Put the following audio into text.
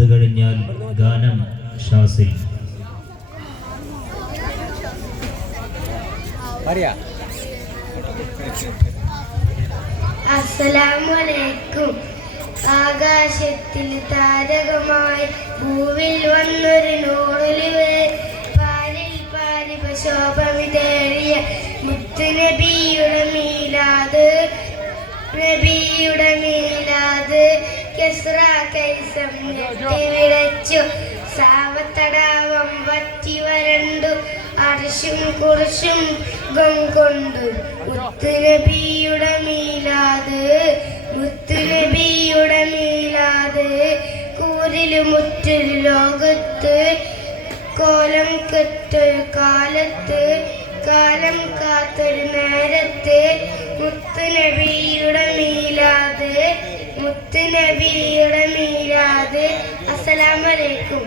അത് കഴിഞ്ഞാൽ ഗാനം ഷാസിൽ അസലാമലൈക്കും അസ്സലാമലൈക്കും ആകാശത്തിൽ താരകമായി ഭൂവിൽ വന്നൊരു നോളിൽ പാലിൽ പാലിപ ശോഭമിതേറിയ മുത്തു നബിയുടെ മീലാത് നബിയുടെ സാവത്തടാവം വറ്റി വരണ്ടു. അർഷും കുറിശും കൊണ്ടു. മുത്തുനബിയുടെ മീലാത് മുത്തുനബിയുടെ മീലാത്. കൂരിലും മുറ്റൊരു ലോകത്ത് കോലം കെട്ടൊരു കാലത്ത് കാലം കാത്തൊരു നേരത്ത് മുത്തുനബിയുടെ അസ്സലാമു അസ്സലാമലൈക്കും